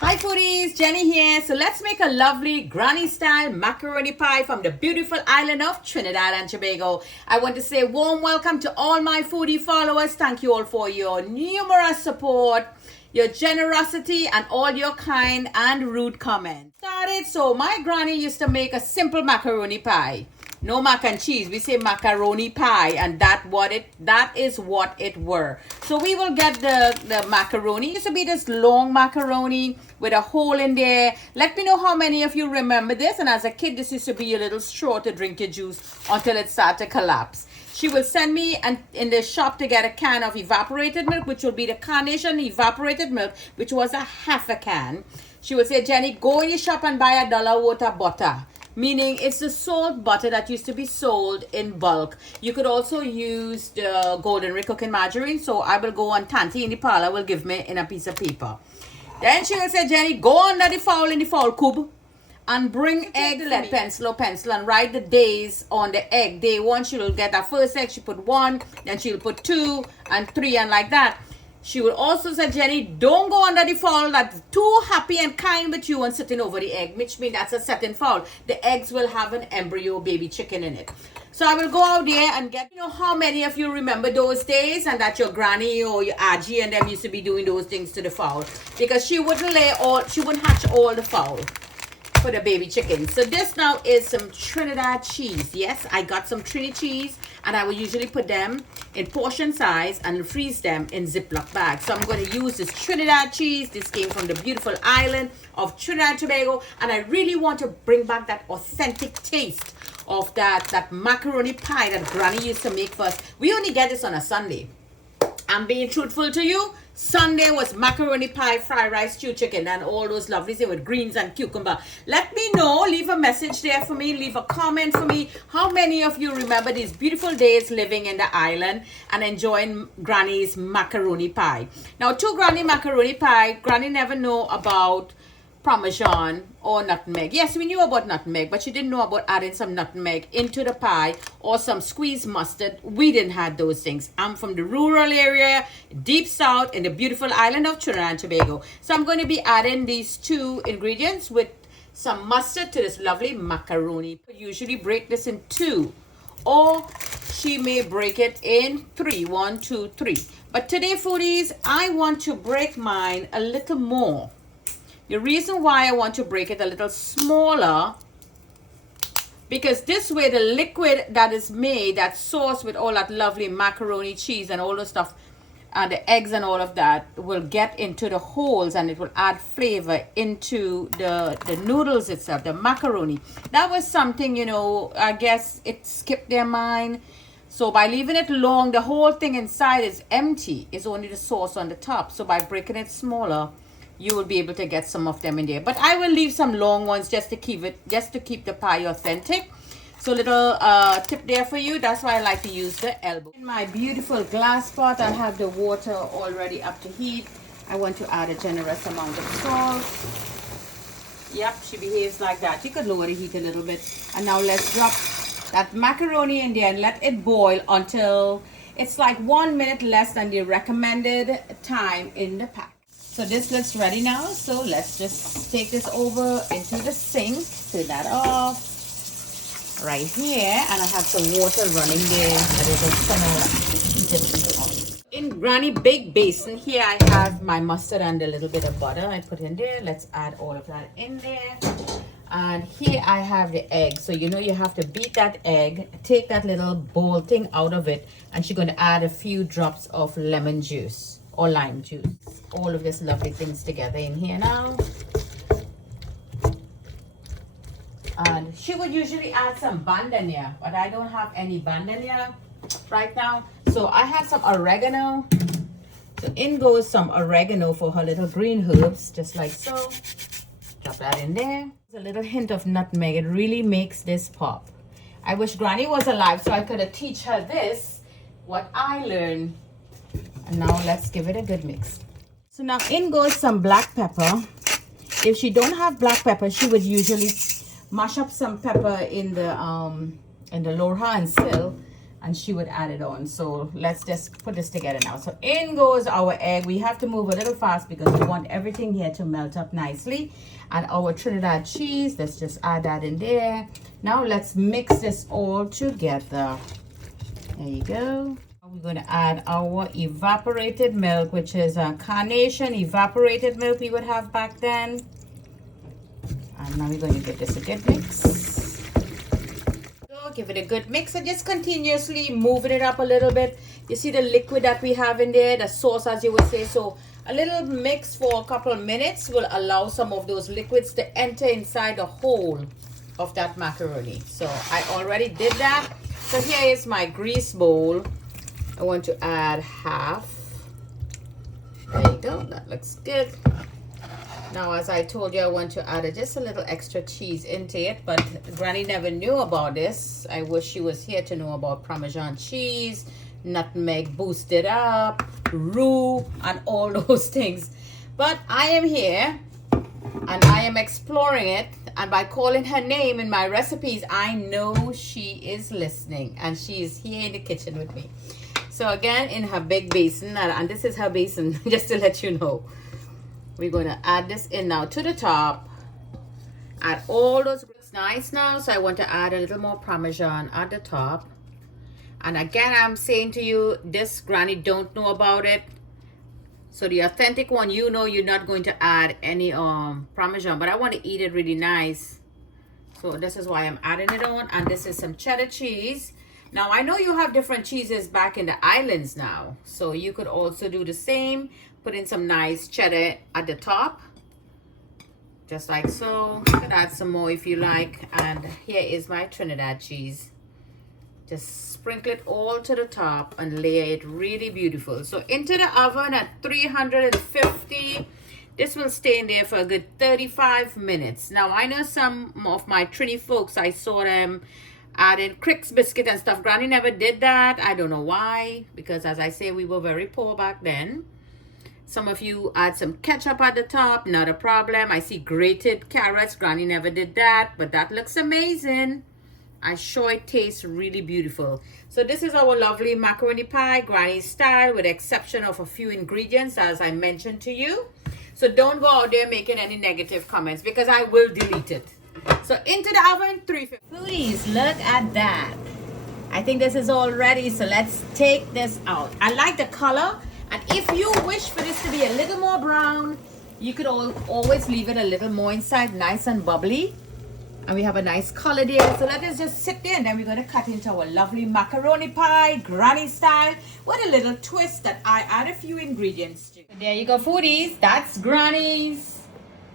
Hi foodies, Jenny here. So let's make a lovely granny style macaroni pie from the beautiful island of Trinidad and Tobago. I want to say warm welcome to all my foodie followers. Thank you all for your numerous support, your generosity, and all your kind and rude comments. So my granny used to make a simple macaroni pie. No mac and cheese. We say macaroni pie, and that is what it were. So we will get the macaroni. It used to be this long macaroni with a hole in there. Let me know how many of you remember this. And as a kid, this used to be a little straw to drink your juice until it started to collapse. She will send me in the shop to get a can of evaporated milk, which will be the Carnation evaporated milk, which was a half a can. She would say, Jenny, go in your shop and buy $1 worth of butter. Meaning it's the salt butter that used to be sold in bulk. You could also use the golden ray cooking margarine. So I will go on Tanti in the parlor will give me in a piece of paper. Then she will say, Jenny, go under the fowl in the fowl cube and bring egg, lead pencil and write the days on the egg. Day 1, she will get her first egg. She put 1, then she'll put 2 and 3 and like that. She will also say, Jenny, don't go under the fowl that's too happy and kind with you and sitting over the egg, which means that's a setting fowl. The eggs will have an embryo baby chicken in it. So I will go out there and get, how many of you remember those days and that your granny or your auntie and them used to be doing those things to the fowl. Because she wouldn't hatch all the fowl for the baby chicken. So this now is some Trinidad cheese. Yes, I got some Trini cheese and I will usually put them in portion size and freeze them in Ziploc bags. So I'm going to use this Trinidad cheese. This came from the beautiful island of Trinidad and Tobago, and I really want to bring back that authentic taste of that macaroni pie that Granny used to make for us. We only get this on a Sunday. I'm being truthful to you. Sunday was macaroni pie, fried rice, stew chicken, and all those lovely things with greens and cucumber. Let me know. Leave a message there for me. Leave a comment for me. How many of you remember these beautiful days living in the island and enjoying Granny's macaroni pie? Now, to Granny macaroni pie, Granny never know about Parmesan or nutmeg. Yes, we knew about nutmeg, but she didn't know about adding some nutmeg into the pie or some squeezed mustard. We didn't have those things. I'm from the rural area, deep south, in the beautiful island of Trinidad and Tobago. So I'm going to be adding these 2 ingredients with some mustard to this lovely macaroni. We usually break this in 2, or she may break it in 3. 1, 2, 3. But today, foodies, I want to break mine a little more. The reason why I want to break it a little smaller, because this way the liquid that is made, that sauce with all that lovely macaroni cheese and all the stuff, and the eggs and all of that, will get into the holes and it will add flavor into the noodles itself, the macaroni. That was something, I guess it skipped their mind. So by leaving it long, the whole thing inside is empty. It's only the sauce on the top. So by breaking it smaller, you will be able to get some of them in there. But I will leave some long ones just to keep the pie authentic. So little tip there for you. That's why I like to use the elbow. In my beautiful glass pot, I have the water already up to heat. I want to add a generous amount of salt. Yep, she behaves like that. You could lower the heat a little bit. And now let's drop that macaroni in there and let it boil until it's like 1 minute less than the recommended time in the pack. So this looks ready now. So let's just take this over into the sink. Turn that off right here. And I have some water running there. In Granny big basin here, I have my mustard and a little bit of butter I put in there. Let's add all of that in there. And here I have the egg. So you have to beat that egg, take that little bowl thing out of it, and she's going to add a few drops of lemon juice or lime juice. All of this lovely things together in here now. And she would usually add some bandania, but I don't have any bandania right now. So I have some oregano. So in goes some oregano for her little green herbs, just like so. Drop that in there. A little hint of nutmeg. It really makes this pop. I wish Granny was alive so I could have teach her this, what I learned. And now let's give it a good mix. So now in goes some black pepper. If she don't have black pepper, she would usually mash up some pepper in the lorha and sill and she would add it on. So let's just put this together now. So in goes our egg. We have to move a little fast because we want everything here to melt up nicely. And our Trinidad cheese, let's just add that in there. Now let's mix this all together. There you go. We're going to add our evaporated milk, which is a carnation evaporated milk we would have back then. And now we're going to give this a good mix. So give it a good mix and just continuously moving it up a little bit. You see the liquid that we have in there, the sauce as you would say. So a little mix for a couple of minutes will allow some of those liquids to enter inside the whole of that macaroni. So I already did that. So here is my grease bowl. I want to add half. There you go, that looks good. Now, as I told you, I want to add just a little extra cheese into it, but Granny never knew about this. I wish she was here to know about Parmesan cheese, nutmeg boosted up, roux, and all those things. But I am here, and I am exploring it, and by calling her name in my recipes, I know she is listening, and she is here in the kitchen with me. So again, in her big basin, and this is her basin, just to let you know. We're going to add this in now to the top. Add all those. It's nice now, so I want to add a little more Parmesan at the top. And again, I'm saying to you, this Granny don't know about it. So the authentic one, you know you're not going to add any Parmesan, but I want to eat it really nice. So this is why I'm adding it on. And this is some cheddar cheese. Now, I know you have different cheeses back in the islands now. So you could also do the same. Put in some nice cheddar at the top. Just like so. You could add some more if you like. And here is my Trinidad cheese. Just sprinkle it all to the top and layer it really beautiful. So into the oven at 350. This will stay in there for a good 35 minutes. Now, I know some of my Trini folks, I saw them adding Crick's biscuit and stuff. Granny never did that. I don't know why. Because as I say, we were very poor back then. Some of you add some ketchup at the top. Not a problem. I see grated carrots. Granny never did that. But that looks amazing. I'm sure it tastes really beautiful. So this is our lovely macaroni pie, Granny style, with the exception of a few ingredients, as I mentioned to you. So don't go out there making any negative comments because I will delete it. So into the oven, 350. Foodies, look at that. I think this is all ready. So let's take this out. I like the color. And if you wish for this to be a little more brown, you could always leave it a little more inside, nice and bubbly. And we have a nice color there. So let us just sit there, and then we're going to cut into our lovely macaroni pie, Granny style, with a little twist that I add a few ingredients to. So there you go, foodies. That's Granny's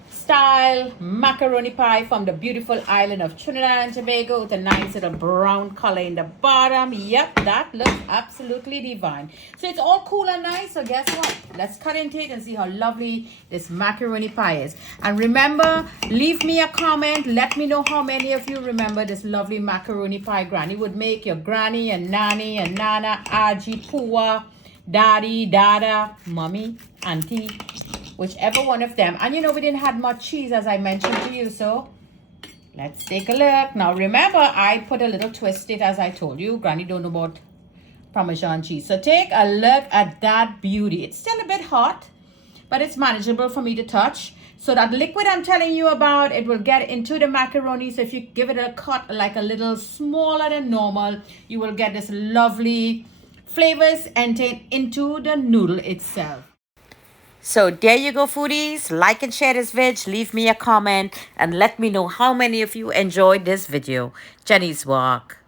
style macaroni pie from the beautiful island of Trinidad and Tobago with a nice little brown color in the bottom. Yep, that looks absolutely divine. So it's all cool and nice. So guess what? Let's cut into it and see how lovely this macaroni pie is. And remember, leave me a comment. Let me know how many of you remember this lovely macaroni pie Granny would make. Your granny and nanny and nana, aji, pua, daddy, dada, mommy, auntie, whichever one of them. And you know, we didn't have much cheese, as I mentioned to you, so let's take a look. Now remember, I put a little twist it, as I told you. Granny don't know about Parmesan cheese. So take a look at that beauty. It's still a bit hot, but it's manageable for me to touch. So that liquid I'm telling you about, it will get into the macaroni. So if you give it a cut like a little smaller than normal, you will get this lovely flavors entering into the noodle itself. So there you go, foodies. Like and share this vid. Leave me a comment and let me know how many of you enjoyed this video. Jenny's Walk.